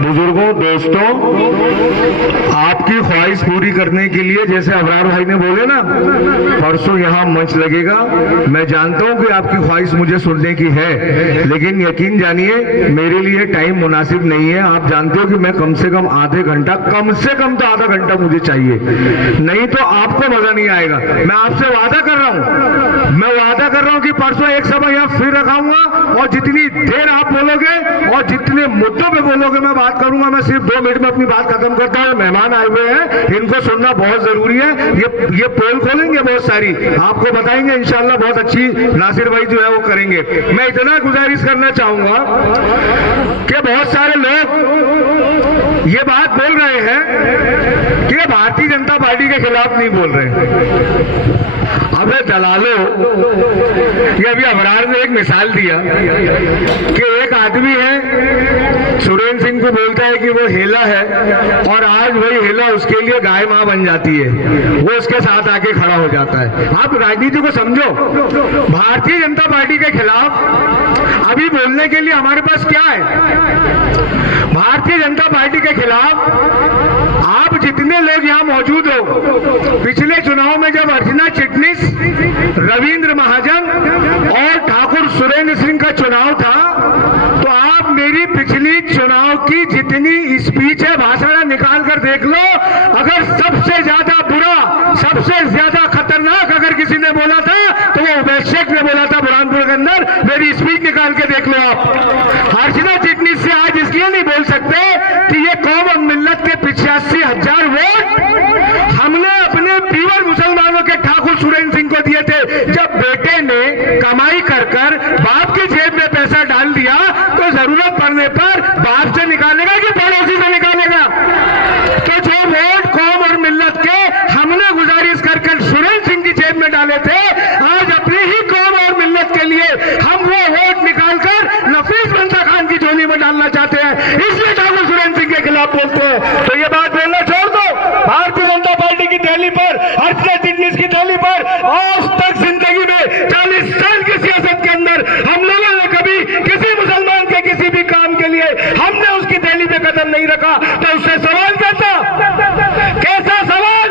बुजुर्गों, दोस्तों, आपकी ख्वाहिश पूरी करने के लिए जैसे अबरार भाई ने बोले ना, परसों यहाँ मंच लगेगा। मैं जानता हूँ कि आपकी ख्वाहिश मुझे सुनने की है, लेकिन यकीन जानिए मेरे लिए टाइम मुनासिब नहीं है। आप जानते हो कि मैं कम से कम आधे घंटा, कम से कम तो आधा घंटा मुझे चाहिए, नहीं तो आपको मजा नहीं आएगा। मैं आपसे वादा कर रहा हूँ, मैं वादा कर रहा हूँ कि परसों एक सभा यहाँ फिर रखाऊंगा और जितनी देर आप बोलोगे और जितने मुद्दों पे बोलोगे मैं बात करूंगा। मैं सिर्फ 2 मिनट में अपनी बात खत्म करता हूँ। मेहमान आए हुए हैं, इनको सुनना बहुत जरूरी है। ये पोल खोलेंगे बहुत सारी, आपको बताएंगे इंशाल्लाह, बहुत अच्छी नासिर भाई जो है वो करेंगे। मैं इतना गुजारिश करना चाहूंगा कि बहुत सारे लोग ये बात बोल रहे हैं कि भारतीय जनता पार्टी के खिलाफ नहीं बोल रहे। अबे दलालो, ये अभी अबरार ने एक मिसाल दिया कि एक आदमी है, सुरेंद्र सिंह को बोलता है कि वो हेला है, और आज वही हेला उसके लिए गाय मां बन जाती है, वो उसके साथ आके खड़ा हो जाता है। आप राजनीति को समझो। भारतीय जनता पार्टी के खिलाफ अभी बोलने के लिए हमारे पास क्या है? भारतीय जनता पार्टी के खिलाफ आप जितने लोग यहाँ मौजूद हो, पिछले चुनाव में जब अर्चना चिटनिस, रविंद्र महाजन और ठाकुर सुरेंद्र सिंह का चुनाव था, तो आप मेरी पिछली चुनाव की जितनी स्पीच है, भाषण निकाल कर देख लो। अगर सबसे ज्यादा बुरा, सबसे ज्यादा खतरनाक अगर किसी ने बोला था तो वो उबैद शेख ने बोला था बुरहानपुर के अंदर। मेरी स्पीच निकाल के देख लो आप। अर्चना चिटनिस से आज इसलिए नहीं बोल सकते कि ये कौम और मिल्लत के 85,000 वोट हमने अपने पीवर मुसलमानों के ठाकुर सुरेंद्र सिंह को दिए थे। जब बेटे ने कमाई कर कर बाप की जेब में पैसा डाल दिया तो जरूरत पड़ने पर बाप से निकालेगा कि पड़ोसी से निकालेगा? तो जो वोट कौम और मिल्लत के हमने गुजारिश कर कर सुरेंद्र सिंह की जेब में डाले थे, आज अपनी ही कौम और मिल्लत के लिए हम वो वोट निकालकर नफीस बंदा खान की झोली में डालना चाहते हैं, इसलिए ठाकुर सुरेंद्र सिंह के खिलाफ बोलते हैं। तो ये बात बोलना छोड़ दो। भारतीय जनता पार्टी की दहली पर, अर्चना चिटनिस की दहली पर आज तक जिंदगी में 40 साल की सियासत के अंदर हम लोगों ने कभी किसी मुसलमान के किसी भी काम के लिए हमने उसकी दहली पे कदम नहीं रखा। तो उससे सवाल कैसा सवाल?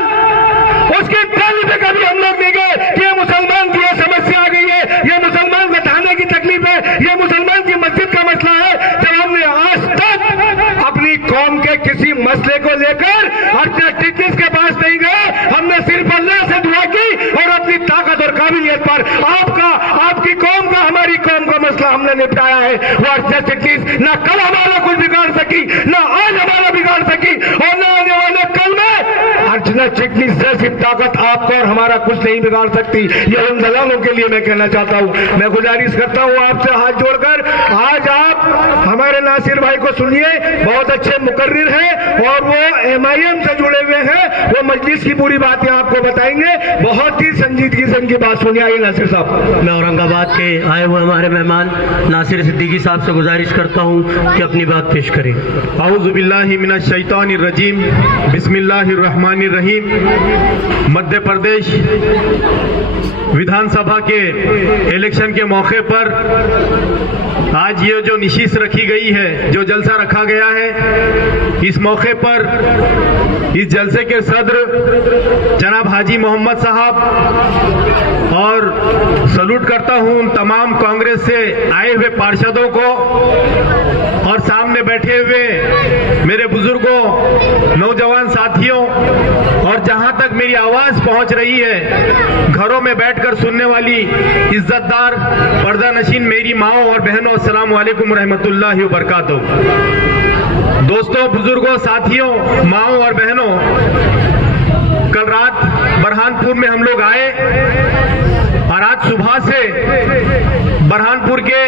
उसकी दहली पे कभी हम लोग नहीं गए कि ये मुसलमान की ये समस्या आ गई है, ये मुसलमान के थाने की तकलीफ है, ये मुसलमान की मस्जिद का मसला है। जब हमने आज तक अपनी कौम के किसी मसले को लेकर अर्चना चिटनिस के पास नहीं गए, हमने सिर्फ अल्लाह से दुआ की और अपनी ताकत और काबिलियत पर आपकी कौम का, हमारी कौम का मसला हमने निपटाया है। वो अर्चना चिटनिस न कल हमारा कुछ बिगाड़ सकी, न आज हमारा बिगाड़ सकी, और न आने वाले कल में अर्चना चिटनिस जैसी ताकत आपका और हमारा कुछ नहीं बिगाड़ सकती। ये उन दलालों के लिए मैं कहना चाहता हूं। मैं गुजारिश करता हूं आपसे हाथ जोड़कर, आज आप हमारे नासिर भाई को सुनिए, बहुत अच्छे मुकर्रिर हैं और वो MIM से जुड़े हुए हैं, वो मजलिस की पूरी बातें आपको बताएंगे। बहुत ही संजीदगी से उनकी बात सुनिए। आइए नासिर साहब। मैं औरंगाबाद के आए हुए हमारे मेहमान नासिर सिद्दीकी साहब से गुजारिश करता हूं कि अपनी बात पेश करें। औज़ु बिल्लाहि मिनश शैतानिर रजीम, बिस्मिल्लाहिर रहमानिर रहीम। मध्य प्रदेश विधानसभा के इलेक्शन के मौके पर आज ये जो निशिस्त रखी गई है, जो जलसा रखा गया है, इस मौके पर इस जलसे के सदर जनाब हाजी मोहम्मद साहब और सलूट करता हूं तमाम कांग्रेस से आए हुए पार्षदों को और सामने बैठे हुए मेरे बुजुर्गों, नौजवान साथियों, और जहां तक मेरी आवाज पहुंच रही है, घरों में बैठकर सुनने वाली इज्जतदार पर्दा नशीन मेरी माओ और बहनों, अस्सलाम वालेकुम रहमतुल्लाहि व बरकातहू। दोस्तों, बुजुर्गों, साथियों, माओ और बहनों, कल रात बुरहानपुर में हम लोग आए और आज सुबह से बुरहानपुर के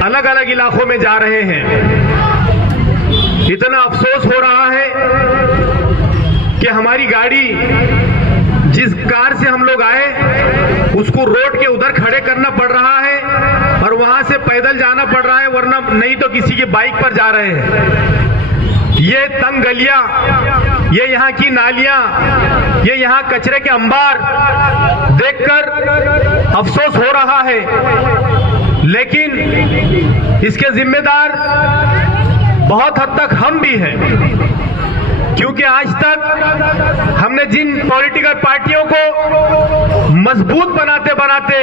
अलग अलग इलाकों में जा रहे हैं। इतना अफसोस हो रहा है कि हमारी गाड़ी, जिस कार से हम लोग आए, उसको रोड के उधर खड़े करना पड़ रहा है और वहां से पैदल जाना पड़ रहा है, वरना नहीं तो किसी की बाइक पर जा रहे हैं। ये तंग गलियां, ये यहाँ की नालियां, ये यहाँ कचरे के अंबार देखकर अफसोस हो रहा है। लेकिन इसके जिम्मेदार बहुत हद तक हम भी हैं, क्योंकि आज तक हमने जिन पॉलिटिकल पार्टियों को मजबूत बनाते बनाते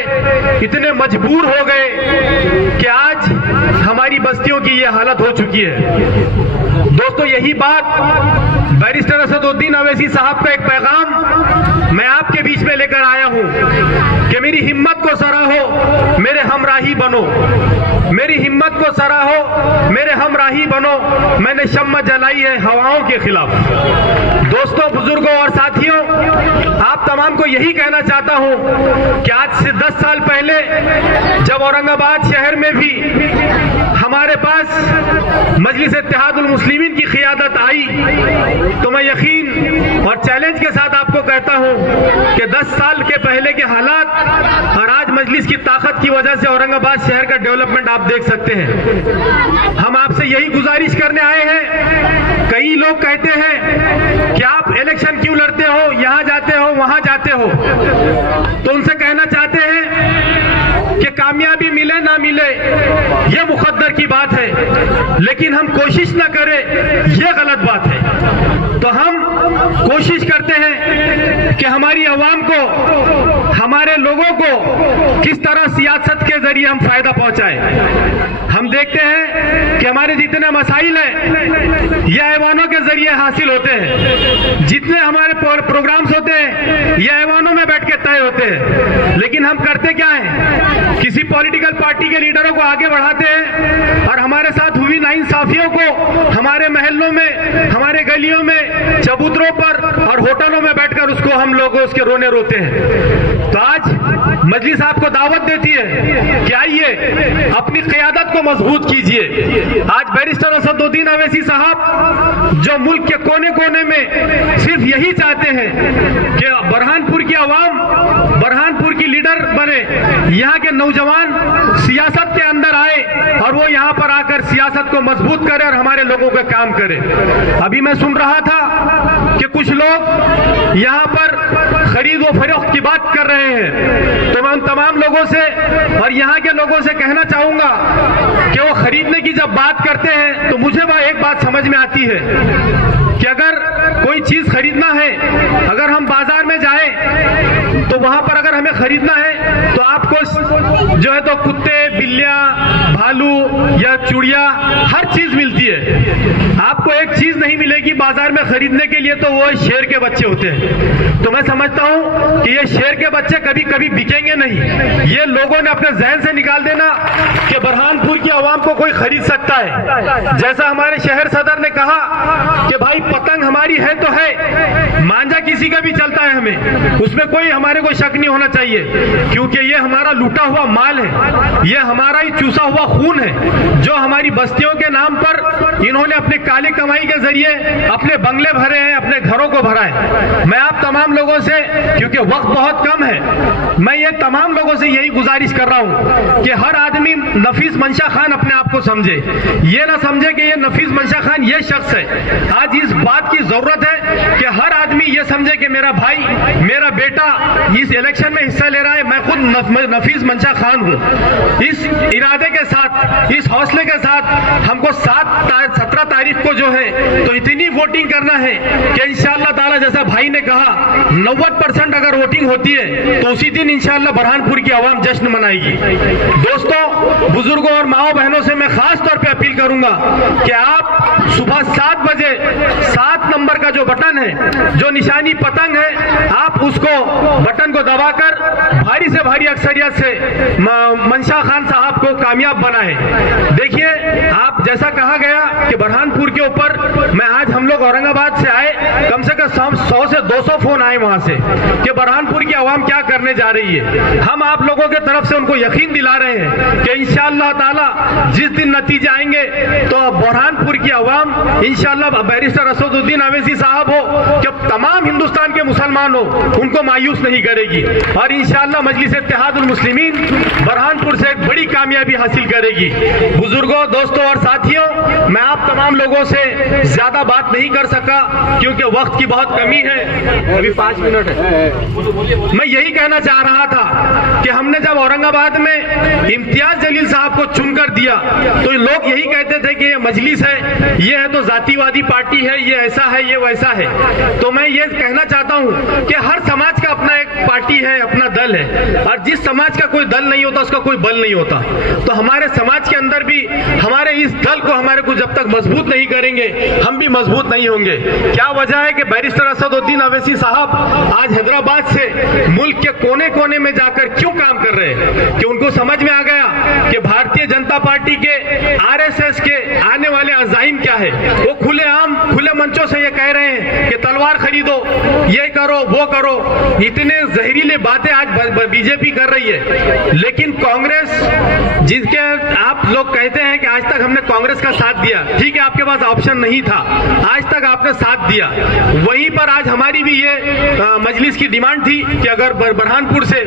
इतने मजबूर हो गए कि आज हमारी बस्तियों की ये हालत हो चुकी है। दोस्तों, यही बात बैरिस्टर असदुद्दीन अवैसी साहब का एक पैगाम मैं आपके बीच में लेकर आया हूं कि मेरी हिम्मत को सराहो, मेरे हमराही बनो, मेरी हिम्मत को सराहो, मेरे हमराही बनो, मैंने शम्मा जलाई है हवाओं के खिलाफ। दोस्तों, बुजुर्गों और साथियों, आप तमाम को यही कहना चाहता हूं कि आज से 10 साल पहले जब औरंगाबाद शहर में भी हमारे पास मजलिस इत्तेहादुल मुस्लिमीन की क़ियादत आई, तो मैं यकीन और चैलेंज के साथ आपको कहता हूं कि 10 साल के पहले के हालात और आज मजलिस की ताकत की वजह से औरंगाबाद शहर का डेवलपमेंट आप देख सकते हैं। हम आपसे यही गुजारिश करने आए हैं। कई लोग कहते हैं कि आप इलेक्शन क्यों लड़ते हो, यहां जाते हो, वहां जाते हो, तो उनसे कहना चाहते हैं कि कामयाबी मिले ना मिले ये मुकद्दर की बात है, लेकिन हम कोशिश ना करें ये गलत बात है। तो हम कोशिश करते हैं कि हमारी आवाम को, हमारे लोगों को किस तरह सियासत के जरिए हम फायदा पहुंचाएं। हम देखते हैं कि हमारे जितने मसाइल हैं ये ऐवानों के जरिए हासिल होते हैं, जितने हमारे प्रोग्राम्स होते हैं ये ऐवानों में बैठ के तय होते हैं, लेकिन हम करते क्या है, किसी पॉलिटिकल पार्टी के लीडरों को आगे बढ़ाते हैं और हमारे साथ हुई नाइंसाफियों को हमारे महलों में, हमारे गलियों में, चबूतरों पर और होटलों में बैठकर उसको हम लोग उसके रोने रोते हैं। तो आज मजलिस आपको दावत देती है कि आइए अपनी क़ियादत को मजबूत कीजिए। आज बैरिस्टर असदुद्दीन अवैसी साहब जो मुल्क के कोने कोने में सिर्फ यही चाहते हैं कि बुरहानपुर की आवाम बुरहानपुर की लीडर बने, यहाँ के नौजवान सियासत के अंदर आए और वो यहाँ पर आकर सियासत को मजबूत करे और हमारे लोगों का काम करे। अभी मैं सुन रहा था कि कुछ लोग यहाँ पर खरीद व फरोख्त की बात कर रहे हैं, तो मैं उन तमाम लोगों से और यहाँ के लोगों से कहना चाहूंगा कि वो खरीदने की जब बात करते हैं तो मुझे एक बात समझ में आती है कि अगर कोई चीज खरीदना है, अगर हम बाजार में जाएं तो वहां पर अगर हमें खरीदना है तो आपको जो है तो कुत्ते, बिल्लियां, भालू या चूड़िया हर चीज मिलती है। आपको एक चीज नहीं मिलेगी बाजार में खरीदने के लिए, तो वो शेर के बच्चे होते हैं। तो मैं समझता हूं कि ये शेर के बच्चे कभी कभी बिकेंगे नहीं। ये लोगों ने अपने जहन से निकाल देना कि बुरहानपुर की आवाम को कोई खरीद सकता है। जैसा हमारे शहर सदर ने कहा कि भाई पतंग हमारी है तो है, मांझा किसी का भी चलता है, हमें उसमें कोई हमारे को शक नहीं होना चाहिए, क्योंकि ये हमारा लूटा हुआ माल है, ये हमारा ही चूसा हुआ खून है, जो हमारी बस्तियों के नाम पर इन्होंने अपने काली कमाई के जरिए अपने बंगले भरे हैं, अपने घरों को भरा है। मैं आप तमाम लोगों से, क्योंकि वक्त बहुत कम है, मैं ये तमाम लोगों से यही गुजारिश कर रहा हूं कि हर आदमी नफीस मंशा खान अपने आप को समझे, ये ना समझे कि ये नफीस मंशा खान ये शख्स है। आज इस बात की जरूरत है कि हर आदमी ये समझे कि मेरा भाई, मेरा बेटा इस इलेक्शन में हिस्सा ले रहा है, मैं खुद नफीस मंशा खान हूं। इस इरादे के साथ, इस हौसले के साथ हमको 17 तारीख को जो है तो इतनी वोटिंग करना है कि इंशाअल्लाह ताला, जैसा भाई ने कहा, 90% अगर वोटिंग होती है तो उसी दिन इंशाअल्लाह बुरहानपुर की आवाम जश्न मनाएगी। दोस्तों, बुजुर्गों और माओ बहनों से मैं खास तौर पे अपील करूंगा कि आप सुबह 7 बजे 7 नंबर का जो बटन है, जो निशानी पतंग है, आप उसको बटन को दबाकर भारी से भारी अक्सरियत से मंशा खान साहब को कामयाब बनाए। देखिए, आप जैसा कहा गया कि बुरहानपुर के ऊपर, मैं आज हम लोग औरंगाबाद से आए, कम से कम 100 से 200 फोन आए वहां से कि बुरहानपुर की आवाम क्या करने जा रही है। हम आप लोगों के तरफ से उनको यकीन दिला रहे हैं कि इंशाअल्लाह ताला जिस दिन नतीजे आएंगे तो बुरहानपुर की आवाम इंशाअल्लाह बैरिस्टर असदुद्दीन अवैसी साहब हो कि तमाम हिंदुस्तान के मुसलमान हो, उनको मायूस नहीं करेगी और इंशाअल्लाह मजलिस इत्तेहादुल मुस्लिमीन बुरहानपुर से एक बड़ी कामयाबी हासिल करेगी। बुजुर्गों, दोस्तों और साथियों, मैं आप तमाम लोगों से ज्यादा बात नहीं कर सका क्योंकि वक्त की बहुत कमी है, अभी 5 मिनट है। मैं यही कहना चाह रहा था कि हमने जब औरंगाबाद में इम्तियाज जलील साहब को चुनकर दिया तो लोग यही कहते थे कि ये मजलिस है, ये है तो जातिवादी पार्टी है, ये ऐसा है, ये वैसा है। तो मैं ये कहना चाहता हूं कि हर समाज का अपना एक पार्टी है, अपना दल है, और जिस समाज का कोई दल नहीं होता उसका कोई बल नहीं होता। तो हमारे समाज के अंदर भी हमारे इस दल को हमारे को जब तक मजबूत नहीं करेंगे हम भी मजबूत नहीं होंगे। क्या वजह है कि बैरिस्टर असदुद्दीन ओवैसी साहब आज हैदराबाद से मुल्क के कोने कोने में जाकर क्यों काम कर रहे हैं? कि उनको समझ में आ गया कि भारतीय जनता पार्टी के, आरएसएस के आने वाले अज़ाइम क्या है। वो खुलेआम खुले मंचों से ये कह रहे हैं कि तलवार खरीदो, ये करो, वो करो। इतने जहरीले बातें आज बीजेपी कर रही है। लेकिन कांग्रेस, जिसके आप लोग कहते हैं कि आज तक हमने कांग्रेस का साथ दिया, ठीक है, आपके पास ऑप्शन नहीं था, आज तक आपने साथ दिया। वहीं पर आज हमारी भी ये मजलिस की डिमांड थी कि अगर बुरहानपुर से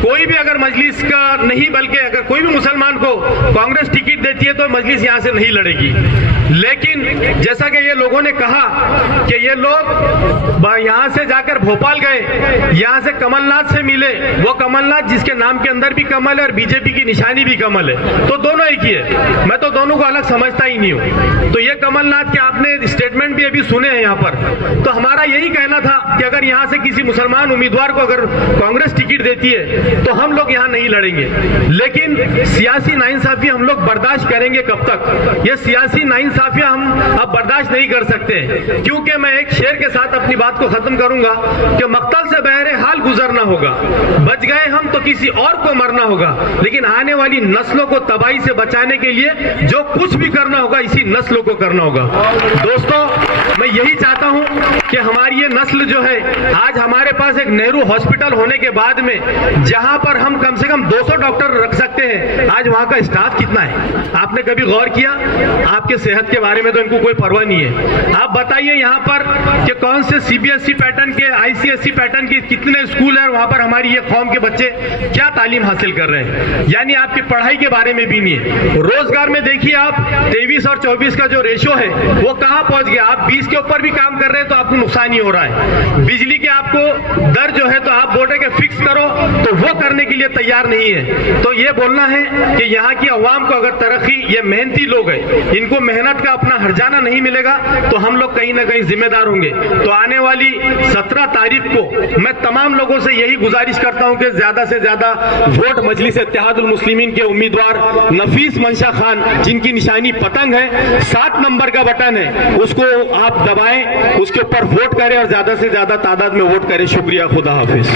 कोई भी अगर मजलिस का नहीं बल्कि अगर कोई भी मुसलमान को कांग्रेस टिकट देती है तो मजलिस यहां से नहीं लड़ेगी। लेकिन जैसा कि ये लोगों ने कहा कि ये लोग यहां से जाकर भोपाल गए, यहां से कमलनाथ से मिले, वो कमलनाथ जिसके नाम के अंदर भी कमल है और बीजेपी की निशानी भी कमल है, तो दोनों एक ही है। मैं तो दोनों को अलग समझता ही नहीं हूं। तो ये कमलनाथ के आपने स्टेटमेंट भी अभी सुने हैं यहाँ पर। तो हमारा यही कहना था कि अगर यहाँ से किसी मुसलमान उम्मीदवार को अगर कांग्रेस टिकट देती है तो हम लोग यहाँ नहीं लड़ेंगे। लेकिन सियासी नाइंसाफी हम लोग बर्दाश्त करेंगे कब तक? ये सियासी नाइंसाफियां हम अब बर्दाश्त नहीं कर सकते, क्योंकि मैं एक शेर के साथ अपनी बात को खत्म करूंगा कि मक्तल से बहरे हाल गुजरना होगा, बच गए हम तो किसी और को मरना होगा, लेकिन आने वाली नस्लों को तबाही से बचाने के लिए जो कुछ भी करना होगा इसी नस्लों को करना होगा। दोस्तों, मैं यही चाहता हूं कि हमारी ये नस्ल जो है, आज हमारे पास एक नेहरू हॉस्पिटल होने के बाद में जहां पर हम कम से कम 200 डॉक्टर रख सकते हैं, आज वहां का स्टाफ कितना है? आपने कभी गौर किया? आपके सेहत के बारे में तो इनको कोई परवाह नहीं है। आप बताइए यहाँ पर कि कौन से सीबीएसई पैटर्न के, आईसीएसई पैटर्न के कितने स्कूल है, वहां पर हमारी ये कौम के बच्चे क्या तालीम हासिल कर रहे हैं? यानी आपकी पढ़ाई के बारे में भी नहीं है। रोजगार में देखिए आप 23 और 24 का जो रेशो है वो कहां पहुंच गया। आप 20 के ऊपर भी काम कर रहे हैं तो आपको नुकसान ही हो रहा है। बिजली के आपको दर जो है तो आप बोल रहे कि फिक्स करो, तो वो करने के लिए तैयार नहीं है। तो ये बोलना है कि यहाँ की अवाम को अगर तरक्की, ये मेहनती लोग हैं, इनको मेहनत का अपना हर्जाना नहीं मिलेगा तो हम लोग कहीं ना कहीं जिम्मेदार होंगे। तो आने वाली 17 तारीख को मैं तमाम लोगों से यही गुजारिश करता हूं कि ज्यादा से ज्यादा वोट मजलिस इत्तेहादुल मुस्लिमीन के उम्मीदवार नफीस मंशा खान, जिनकी निशानी पतंग है, 7 नंबर का बटन है, उसको आप दबाएं, उसके ऊपर वोट करें और ज्यादा से ज्यादा तादाद में वोट करें। शुक्रिया, खुदा हाफिज।